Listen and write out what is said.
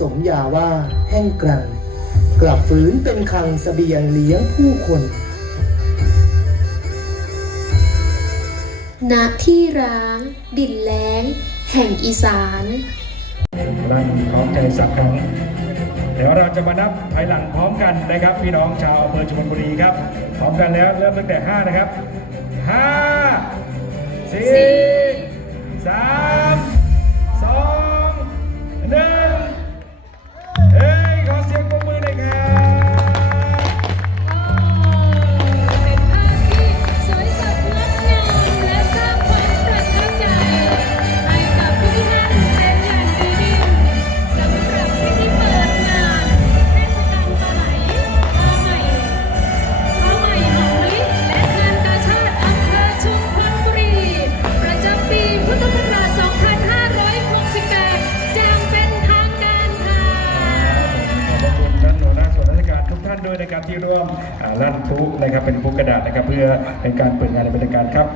สมญาว่าแห้งกรัน กลับฟื้นเป็นคลังเสบียงเลี้ยงผู้คนณที่ร้าง ดินแล้ง แห่งอีสานลั่นของใจสักครั้งเดี๋ยวเราจะมานับถอยหลังพร้อมกันนะครับ พี่น้องชาวอำเภอชุมพลบุรีครับ พร้อมกันแล้วเริ่มตั้งแต่ 5 นะครับ 5 4านด้วยนะครับที่ร่วมลั่นพลุนะครับเป็นพลุกระดาษนะครับเพื่อเป็นการเปิดงานในบรรยากาศครับ